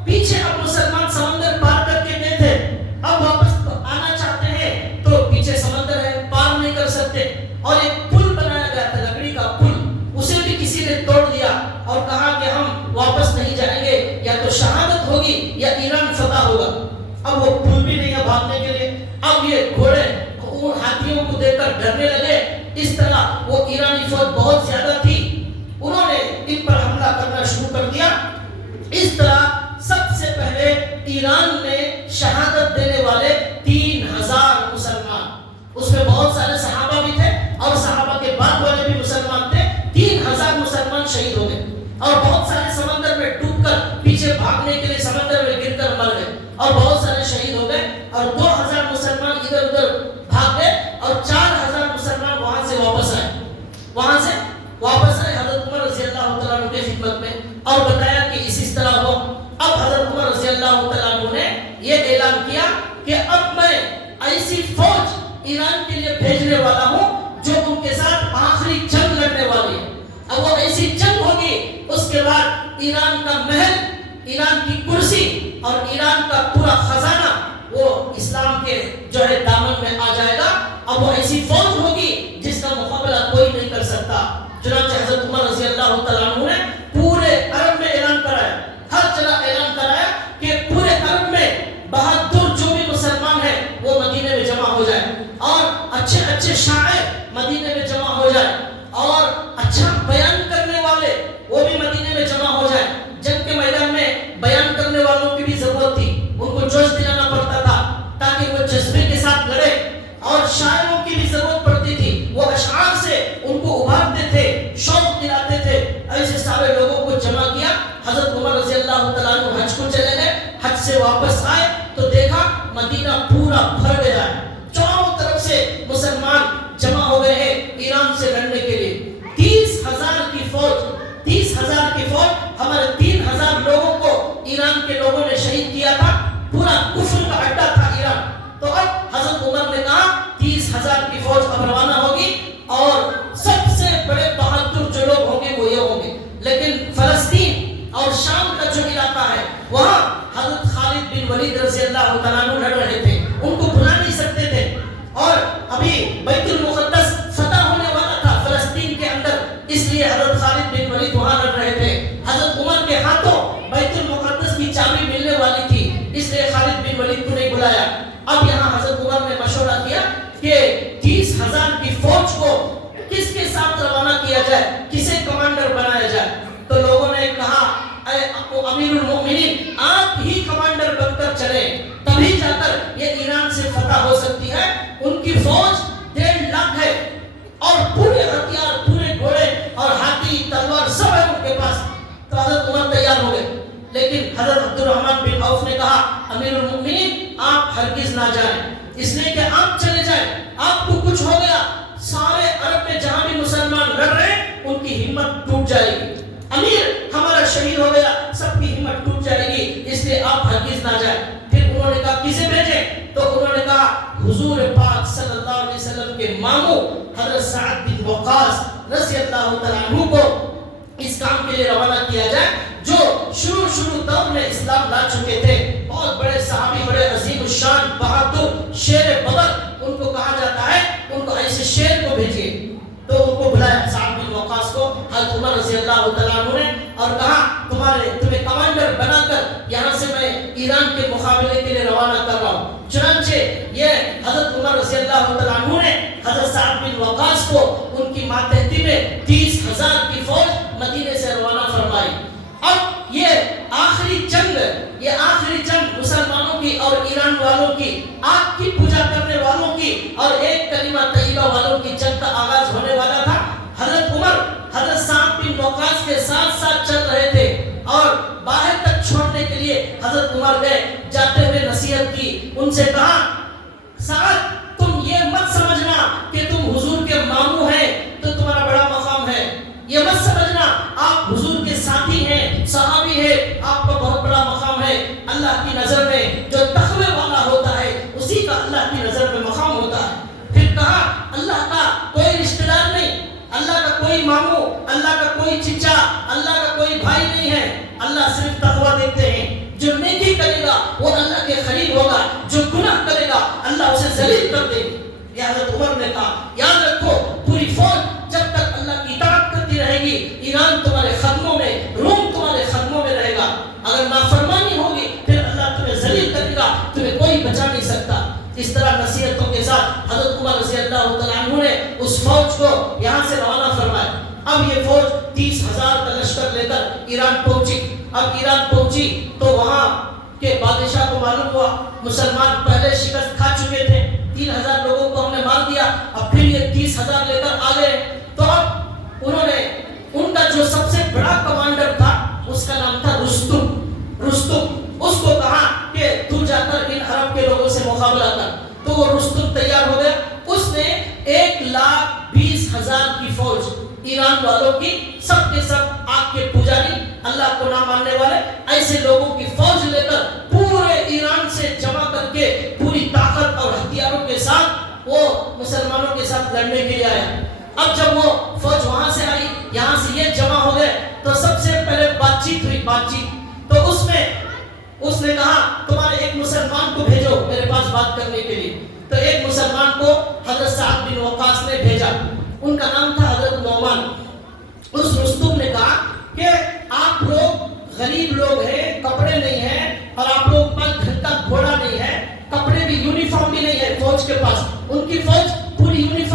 پیچھے اب مسلمان سمندر پار کر کے گئے تھے، اب واپس آنا چاہتے ہیں تو پیچھے سمندر ہے، پار نہیں کر سکتے. اور ایک پل بنایا گیا تھا، لکڑی کا پل، اسے بھی کسی نے توڑ دیا اور کہا کہ ہم واپس نہیں جائیں گے، یا تو شہادت ہوگی یا ایران فتح ہوگا. اب وہ پل بھی نہیں ہے بھاگنے کے لیے. اب یہ گھوڑے ان ہاتھیوں کو دیکھ کر ڈرنے لگے. اس طرح وہ ایرانی فوج بہت زیادہ تھی، انہوں نے ان پر حملہ کرنا شروع کر دیا. اس طرح سب سے پہلے ایران میں شہادت دینے والے 3000 مسلمان، اس میں بہت سارے صحابہ بھی تھے اور صحابہ کے بعد والے بھی مسلمان تھے. 3000 مسلمان شہید ہو گئے اور بہت سارے سمندر میں ڈوب کر پیچھے بھاگنے کے لیے سمندر میں گر کر مر گئے اور بہت سارے شہید ہو گئے. اور 2000 مسلمان ادھر ادھر بھاگ گئے اور 4000 مسلمان وہاں سے واپس آئے. حضرت عمر رضی اللہ تعالیٰ عنہ کی خدمت میں اور بتایا کہ اس طرح ہو. اب حضرت عمر رضی اللہ تعالیٰ عنہ نے یہ اعلان کیا کہ اب میں ایسی فوج ایران کے لیے بھیجنے والا ہوں جو ان کے ساتھ آخری جنگ لڑنے والی ہے. اب وہ ایسی جنگ ہوگی، اس کے بعد ایران کا محل، ایران کی کرسی اور ایران کا پورا خزانہ وہ اسلام کے جو ہے دامن میں آ جائے گا. اب وہ ایسی فوج ہوگی اچھے شاعر مدینے میں جمع ہو جائے اور اچھا بیان کرنے والے وہ بھی مدینے میں جمع ہو جائے. جنگ کے میدان میں بیان کرنے والوں کی بھی ضرورت تھی, ان کو جوش دلانا پڑتا تھا تاکہ وہ جذبے کے ساتھ لڑے, اور شاعروں کی بھی ضرورت پڑتی تھی, وہ اشعار سے ان کو ابھارتے تھے, شوق دلاتے تھے. ایسے سارے لوگوں کو جمع کیا. حضرت عمر رضی اللہ تعالیٰ عنہ حج کو چلے گئے, حج سے واپس آئے تو دیکھا مدینہ پورا بھر گیا ہے, چاروں طرف سے مسلمان جمع ہو گئے ہیں ایران سے لڑنے کے لیے. 30,000 کی فوج, 30,000 کی فوج, ہمارے 3,000 لوگوں کو ایران کے لوگوں نے شہید کیا تھا. پورا کفر کا اڈا تھا ایران. تو اب حضرت عمر نے کہا 30,000 کی فوج اب روانہ ہوگی اور سب سے بڑے بہادر جو لوگ ہوں گے وہ یہ ہوں گے. لیکن فلسطین اور شام کا جو علاقہ ہے وہاں حضرت خالد بن ولید رضی اللہ تعالیٰ عنہ لڑ رہے تھے, ان کو بلا نہیں سکتے تھے, اور ابھی بیت المقدس فتح ہونے والا تھا فلسطین کے اندر, اس لیے حضرت خالد بن ولید وہاں لڑ رہے تھے. حضرت عمر کے ہاتھوں بیت المقدس کی چابی ملنے والی تھی, اس لیے خالد بن ولید کو نہیں بلایا. اب یہاں حضرت عمر نے مشورہ کیا کہ 30,000 کی فوج کو کس کے ساتھ روانہ کیا جائے, کسے کمانڈر بنایا جائے. تو لوگوں نے کہا اے امیر المؤمنین آپ ہی کمانڈر بن کر چلیں, تبھی جا کر یہ ایران سے فتح ہو سکتی ہے. ان کی فوج 1.5 لاکھ ہے اور پورے ہتھیار, پورے گھوڑے اور ہاتھی تلوار سب ہے ان کے پاس. تو حضرت عمر تیار ہو گئے, لیکن حضرت عبد الرحمن بن عوف نے کہا امیر المؤمنین آپ ہرگز نہ جائیں, اس لیے کہ آپ چلے جائیں آپ کو کچھ ہو گیا سارے عرب میں جہاں بھی مسلمان لڑ رہے ہیں ان کی ہمت ٹوٹ جائے گی. امیر ہمارا شہید ہو گیا, سب کی ہمت ٹوٹ جائے گی, اس لیے آپ ہرگز نہ جائیں. پھر انہوں نے کہا کسے بھیجیں؟ تو انہوں نے کہا حضور پاک صلی اللہ علیہ وسلم کے ماموں حضرت سعد بن وقاص رضی اللہ تعالیٰ عنہ کو اس کام کے لیے روانہ کیا جائے, جو شروع دور میں اسلام لا چکے تھے, بہت بڑے صحابی, بڑے عظیم الشان بہادر شیر بدر ان کو کہا جاتا ہے. ان کو ایسے شیر کو بھیجیے. تو ان کو بلایا سعد بن وقاص کو حضرت عمر رضی اللہ تعالیٰ عنہ نے, اور کہا تمہیں کمانڈر بنا کر یہاں سے میں ایران کے مقابلے کے لیے روانہ کر رہا ہوں. چنانچہ یہ حضرت عمر رضی اللہ تعالیٰ عنہ نے حضرت سعد بن وقاص کو ان کی ماتحتی میں 30,000 کی فوج مدینے سے روانہ فرمائی. اب یہ آخری جنگ مسلمانوں کی اور ایران والوں کی, آگ کی پوجا کرنے والوں کی اور ایک کلمہ طیبہ والوں کی جنگ کا آغاز ہونے والا تھا. حضرت عمر حضرت سعد بن وقاص کے ساتھ ساتھ چل رہے تھے اور باہر تک چھوڑنے کے لیے حضرت عمر گئے. جاتے ہوئے نصیحت کی, ان سے کہا سعد تم یہ مت سمجھنا کہ تم حضور کے ماموں ہیں تو تمہارا بڑا مقام ہے, یہ مت سمجھنا آپ حضور کے ساتھی ہیں, صحابی ہیں, آپ کا بہت بڑا مقام ہے. اللہ کی نظر میں جو تقوی والا ہوتا ہے اسی کا اللہ کی نظر میں مقام ہوتا ہے. پھر کہا اللہ کا کوئی رشتہ دار نہیں, اللہ کا کوئی ماموں, اللہ کا کوئی چچا, اللہ کا کوئی بھائی نہیں ہے. اللہ صرف تقوی دیتے ہیں. جو نیکی کرے گا وہ اللہ کے قریب ہوگا, جو گناہ کرے گا اللہ اسے ذلیل کر دے گا. یہ حضرت عمر نے کہا یاد رکھو پوری فوج جب تک اللہ کی اطاعت کرتی رہے گی ایران تمہارے قدموں میں, روم تمہارے قدموں میں رہے گا. اگر نافرمانی ہوگی پھر اللہ تمہیں ذلیل کرے گا, تمہیں کوئی بچا نہیں سکتا. اس طرح نصیحتوں کے ساتھ حضرت عمر رضی اللہ تعالیٰ عنہ نے اس فوج کو یہاں سے روانہ فرمایا. اب یہ فوج 30,000 کا لشکر لے کر ایران پہنچی. اب ایران پہنچی تو وہاں کے بادشاہ کو معلوم ہوا مسلمان پہلے شکست کھا چکے تھے, 3,000 لوگوں کو ہم نے مار دیا, اب پھر یہ 30,000 لے کر آ گئے. تو اب انہوں نے ان کا جو سب سے بڑا کمانڈر تھا اس کا نام تھا رستم. اس کو کہا کہ تو جا کر ان عرب کے لوگوں سے مقابلہ کر. تو وہ رستم تیار ہو گیا. اس نے 1,20,000 کی فوج ایران والوں کی, سب کے سب آگ کے پجاری, اللہ کو نہ ماننے والے, ایسے لوگوں کی فوج لے کر پورے ایران سے جمع کر کے پوری طاقت اور ہتھیاروں کے ساتھ وہ مسلمانوں کے ساتھ لڑنے کے لیے آیا. اب جب وہ فوج وہاں سے آئی, یہاں سے یہ جمع ہو گئے, تو سب سے پہلے بات چیت ہوئی. تو اس نے کہا تمہارے ایک مسلمان کو بھیجو میرے پاس بات کرنے کے لیے. تو ایک مسلمان کو حضرت سعد بن وقاص نے بھیجا, ان کا نام تھا حضرت نعمان. اس رستم نے کہا کہ آپ لوگ غریب لوگ ہیں, کپڑے نہیں ہیں, اور آپ لوگ پاس گھنٹہ گھوڑا نہیں ہے, کپڑے بھی یونیفارم بھی نہیں ہے فوج کے پاس. ان کی فوج پوری یونیفارم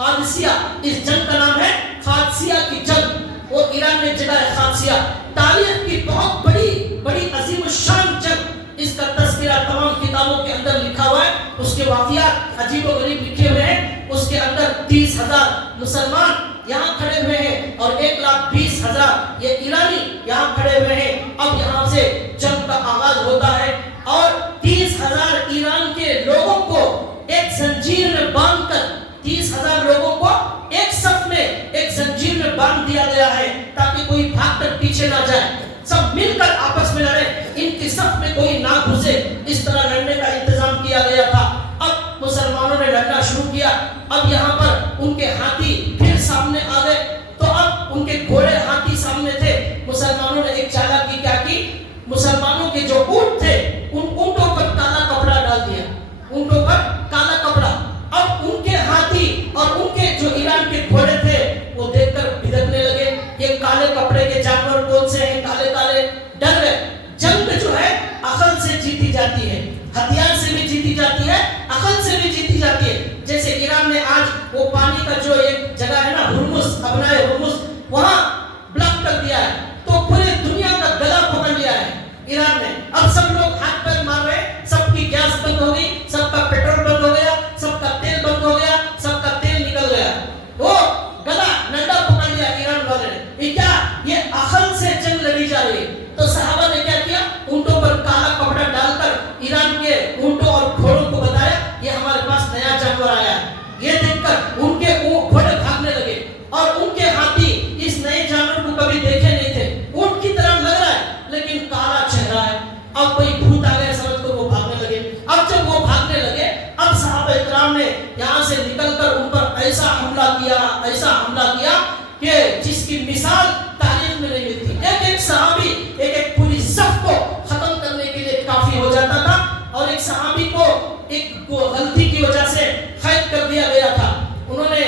قادسیہ، اس جنگ کا نام ہے قادسیہ کی جنگ، وہ ایران میں جگہ ہے قادسیہ، تاریخ کی بہت بڑی عظیم الشان جنگ، اس کا تذکرہ تمام کتابوں کے اندر لکھا ہوا ہے، اس کے واقعات عجیب و غریب لکھے ہوئے ہیں، اس کے اندر 30,000 مسلمان یہاں کھڑے ہوئے ہیں اور 1,20,000 یہ ایرانی یہاں کھڑے ہوئے ہیں، اب یہاں سے جنگ کا آغاز ہوتا ہے اور 30,000 ایران کے لوگوں کو ایک زنجیر میں باندھ کر 30,000 لوگوں کو ایک صف میں ایک زنجیر میں باندھ دیا گیا ہے تاکہ کوئی بھاگ کر پیچھے نہ جائے، سب مل کر آپس میں لڑے، ان کی صف میں کوئی نہ گھسے، اس طرح لڑنے کا انتظام کیا گیا تھا۔ اب مسلمانوں نے لڑنا شروع کیا، اب یہاں پر ان کے ہاتھی پھر سامنے آ گئے، تو اب ان کے گھوڑے ہاتھی سامنے تھے، مسلمانوں نے ایک چالاکی کیا کی، مسلمانوں کے جو اونٹ تھے ان اونٹوں پر کالا کپڑا ڈال دیا، اونٹوں پر کالا کپڑا، اب ان کے ہاتھی اور ان کے جو ایران کے گھوڑے تھے وہ دیکھ کر بھڑکنے لگے، یہ کالے کپڑے کے جانور کون سے ہیں، کالے کالے، ڈر گئے۔ جنگ جو ہے عقل سے جیتی جاتی ہے، ہتھیار سے بھی جیتی جاتی ہے، عقل سے بھی جیتی جاتی ہے، جیسے ایران نے آج وہ پانی کا جو ایک جگہ ہے نا ہرمز، ابنائے ہرمز، وہاں بلاک کر دیا ہے، تو پورے دنیا کا گلا پکڑ لیا ہے ایران نے، اب سب لوگ ہاتھ پیر مار رہے ہیں، سب کی گیس بند ہو گئی، سب کا پیٹرول بند ہو گیا، سب کا تیل بند ہو گیا، سب کا تیل نکل گیا، وہ گلا ننڈا پکڑ لیا ایران والے نے، یہ کیا، یہ عقل سے جنگ لڑی جا رہی ہے۔ تو صحابہ نے کیا کیا، اونٹوں پر کالا کپڑا ڈال کر ایران کے اونٹوں اور گھوڑوں کو بتایا یہ ہمارے پاس نیا جانور آیا ہے، یہ دیکھ کر ان کے گھوڑے بھاگنے لگے اور ان کے ہاتھی اس نئے جانور کو کبھی دیکھے نہیں تھے، اونٹ کی طرح لگ رہا ہے لیکن کالا چہرہ ہے، اب کوئی بھوت آ گیا سمجھ کر وہ بھاگنے لگے، اب جب وہ بھاگنے لگے اب صحابہ اکرام نے یہاں سے نکل کر ان پر ایسا حملہ کیا کہ جس کی مثال تاریخ میں نہیں ملتی، ایک صحابی ایک پوری صف کو ختم کرنے کے لیے کافی ہو جاتا تھا، اور ایک صحابی کو ایک غلطی کی وجہ سے قید کر دیا گیا تھا، انہوں نے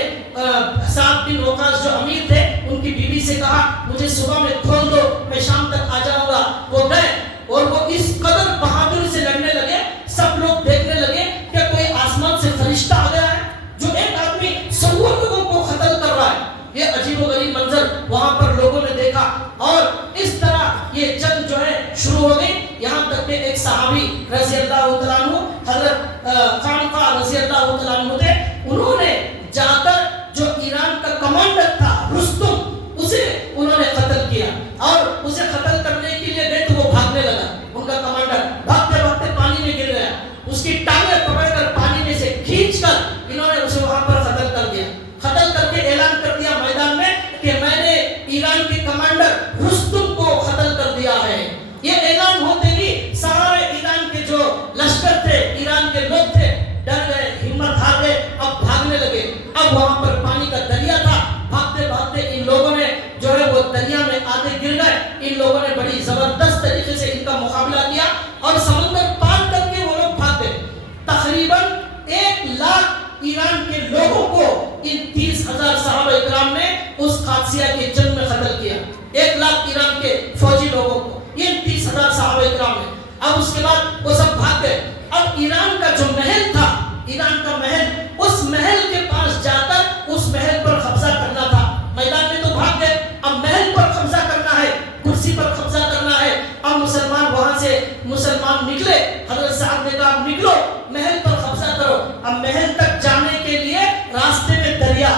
سعد بن وقاص جو امیر تھے ان کی بیوی سے کہا مجھے صبح میں کھول دو میں شام تک آ جاؤں گا، وہ گئے اور وہ اس قدر بہادری سے لڑنے لگے، سب لوگ دیکھنے لگے کہ کوئی آسمان سے فرشتہ آ گیا ہے جو ایک آدمی 100 لوگوں کو قتل کر رہا ہے، یہ عجیب و غریب منظر وہاں پر لوگوں نے دیکھا، اور اس طرح یہ جنگ جو ہے شروع ہو گئی، یہاں تک کہ ایک صحابی رضی اللہ تعالیٰ عنہ حضرت خانقاہ رضی اللہ تعالیٰ عنہ تھے، انہوں نے جا کر جو ایران کا کمانڈر تھا رستم اسے انہوں نے قتل کیا، اور اسے قتل کرنے کے لیے گئے تو وہ بھاگنے لگا، ان کا کمانڈر بھاگتے بھاگتے پانی میں گر گیا، اس کی ٹانگیں پکڑ کر پانی میں سے کھینچ کر انہوں نے اسے وہاں پر قتل کر دیا، قتل کر کے اعلان کر دیا میدان میں کہ میں نے ایران کے کمانڈر رستم کو قتل کر دیا ہے، یہ اعلان ہوتے ہی سارے ایران کے جو لشکر تھے، ایران کے لوگ تھے، ڈر گئے، ہمت ہار گئے، اب بھاگنے لگے، اب وہاں پر پانی کا دریا تھا، بھاگتے بھاگتے ان لوگوں نے جو ہے وہ دریا میں آدھے گر گئے، ان لوگوں نے بڑی زبردست طریقے سے ان کا مقابلہ کیا اور سمندر پار کر کے وہ لوگ بھاگ گئے، تقریباً 1,00,000 ایران کے لوگوں کو ان 30,000 صحابہ اکرام نے اس قادسیہ کے جنگ میں قتل کیا، 1,00,000 ایران کے فوجی لوگوں کو، یہ 30,000 صحابہ اکرام نے، اب اس کے بعد وہ سب بھاگ گئے، اب ایران کا جو محل تھا، ایران کا محل، اس محل کے پاس جا کر اس محل پر قبضہ کرنا تھا، میدان میں تو بھاگ گئے، اب محل پر قبضہ کرنا ہے، کرسی پر قبضہ کرنا ہے، اب مسلمان نکلے، حضرت صاحب نے کہا نکلو محل پر قبضہ کرو، اب محل تک جانے کے لیے راستے میں دریا،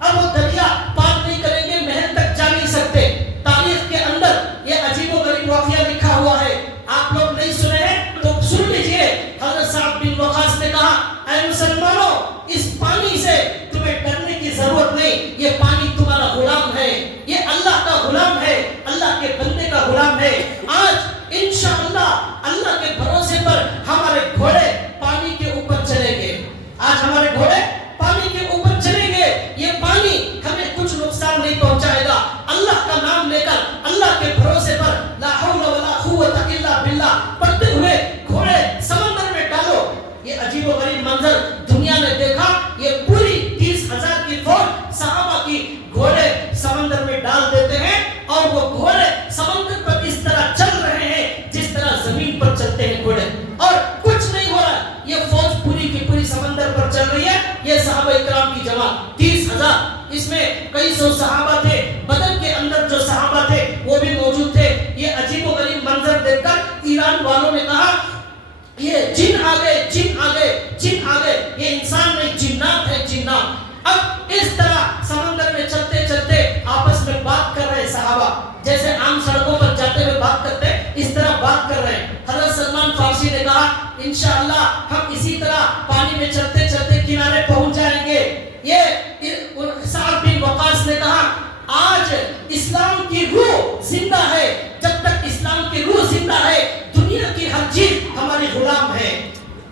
اب وہ دریا پار نہیں کریں گے محل تک جا نہیں سکتے، تاریخ کے اندر یہ عجیب و غریب واقعہ لکھا ہوا ہے، آپ لوگ نہیں سنے ہیں تو سن لیجئے، حضرت صاحب بن وقاص نے کہا اے مسلمانوں اس پانی سے تمہیں ڈرنے کی ضرورت نہیں، یہ پانی تمہارا غلام ہے، یہ اللہ کا غلام ہے، اللہ کے بندے کا غلام ہے، آج انشاءاللہ اللہ کے بھروسے پر ہمارے گھوڑے پانی کے اوپر چلیں گے، آج ہمارے گھوڑے پانی کے اوپر چلیں گے، یہ پانی ہمیں کچھ نقصان نہیں پہنچائے گا، اللہ کا نام لے کر اللہ کے بھروسے پر لا حول ولا قوت الا باللہ پڑھتے ہوئے گھوڑے سمندر میں ڈالو، یہ عجیب و غریب منظر دنیا نے دیکھا، یہ پوری 30,000 کی فوج صحابہ کی گھوڑے سمندر میں ڈال دیتے ہیں، اور وہ گھوڑے سمندر پر اس طرح چل رہے ہیں جس طرح زمین پر چلتے ہیں گھوڑے، اور کچھ نہیں ہو رہا، یہ فوج پوری کی پوری سمندر پر چل رہی ہے، 20,000 اس میں کئی سو صحابہ تھے، بدر کے اندر جو صحابہ تھے وہ بھی موجود تھے. یہ عجیب و غریب منظر دیکھ کر ایران والوں نے کہا یہ جن آ گئے، جن آ گئے، جن آ گئے، یہ انسان نہیں جنات ہے، جنات. اب اس طرح سمندر میں چلتے چلتے آپس میں بات کر رہے صحابہ، جیسے عام سڑکوں پر جاتے ہوئے بات کرتے اس طرح بات کر رہے ہیں. حضرت سلمان فارسی نے کہا انشاءاللہ ہم اسی طرح پانی میں چلتے چلتے کنارے پہنچ جائیں گے. یہ سعد بن وقاص نے کہا آج اسلام کی روح زندہ ہے، جب تک اسلام کی روح زندہ ہے دنیا کی ہر چیز ہماری غلام ہے.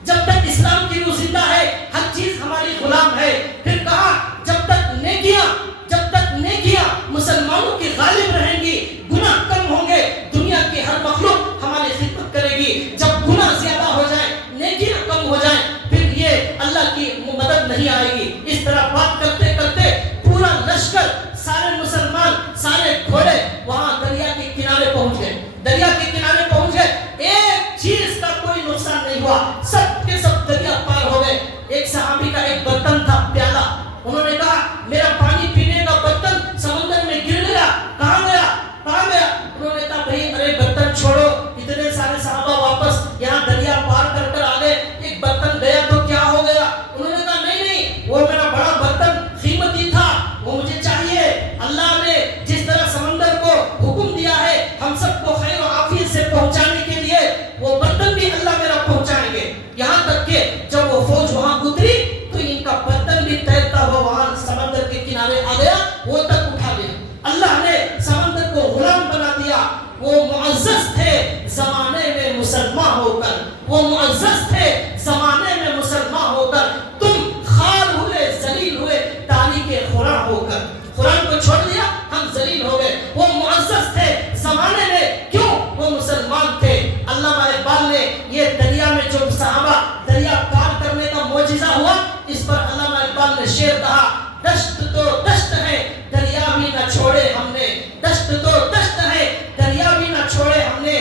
جب تک اسلام کی روح زندہ ہے ہر چیز ہماری غلام ہے. پھر کہا جب تک نیکیاں مسلمانوں کی غالب رہیں گی، گناہ کم ہوں گے، دنیا کی ہر مخلوق ہماری خدمت کرے گی. جب گناہ زیادہ ہو جائیں، نیکیاں کم ہو جائیں، پھر یہ اللہ کی مدد نہیں آئے گی. اس طرح بات کرتے کرتے پورا لشکر، سارے مسلمان، سارے گھوڑے وہاں دریا کے کنارے پہنچ گئے. دریا کے کنارے پہنچ گئے، ایک چیز کا کوئی نقصان نہیں ہوا، سب کے سب دریا پار ہو گئے. ایک صحابی کا ایک برتن تھا، پیالہ، انہوں نے کہا میرا پانی پینے کا برتن سمندر میں گر گیا، کہاں گیا؟ انہوں نے کہا بھائی ارے برتن چھوڑو، اتنے سارے صحابہ واپس یہاں دریا پار کر کر آ گئے، ایک برتن گیا تو کیا ہو گیا؟ انہوں نے کہا نہیں، وہ میرا بڑا برتن قیمتی تھا، وہ مجھے چاہیے. اللہ نے جس طرح سمندر کو حکم دیا ہے ہم سب کو خیر و عافیت سے پہنچانے کے لیے، وہ برتن بھی اللہ میرا پہنچائیں گے. یہاں تک کہ جب وہ فوج وہاں گزری تو ان کا برتن بھی تیرتا ہوا وہاں سمندر کے کنارے آ گیا، وہ تک اٹھا لیا. اللہ نے سمندر کو غلام بنا دیا. وہ معزز تھے زمانے میں مسلمان ہو کر، وہ معزز تھے زمانے میں مسلمان ہو کر، تم خار ہوئے، ذلیل ہوئے تاریخ قرآن ہو کر. قرآن کو چھوڑ دیا، ہم ذلیل ہو گئے. وہ معزز تھے زمانے میں، کیوں؟ وہ مسلمان تھے. علامہ اقبال نے یہ دریا میں جو صحابہ دریا پار کرنے کا معجزہ ہوا، اس پر علامہ اقبال نے شعر کہا دشت تو دشت ہے دریا بھی نہ چھوڑے ہم نے، دشت تو دشت ہے دریا بھی نہ چھوڑے ہم نے،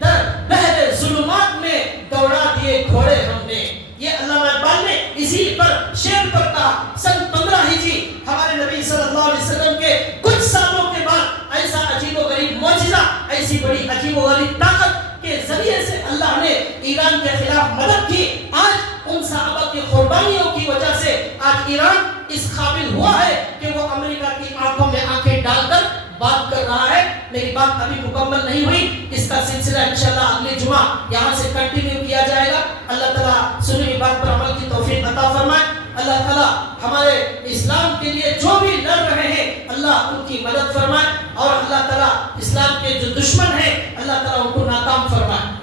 در بحر ظلمات میں دوڑا دیے گھوڑے ہم نے. یہ علامہ اقبال نے اسی پر شعر پر کہا. سن 15 ہجری ہمارے نبی صلی اللہ علیہ وسلم کے کچھ سالوں کے بعد ایسا عجیب و غریب معجزہ، ایسی بڑی عجیب و غریب طاقت کے ذریعے سے اللہ نے ایران کے خلاف مدد کی. آج ان صحابہ کی قربانیوں کی وجہ سے آج ایران اس قابل ہوا ہے کہ وہ امریکہ کی آنکھوں میں آنکھیں ڈال کر بات کر رہا ہے. میری بات ابھی مکمل نہیں ہوئی، اس کا سلسلہ انشاءاللہ اگلے جمعہ یہاں سے کنٹینیو کیا جائے گا. اللہ تعالیٰ سنی ہوئی بات پر عمل کی توفیق عطا فرمائے. اللہ تعالیٰ ہمارے اسلام کے لیے جو بھی لڑ رہے ہیں اللہ ان کی مدد فرمائے، اور اللہ تعالیٰ اسلام کے جو دشمن ہیں اللہ تعالیٰ ان کو ناکام فرمائے.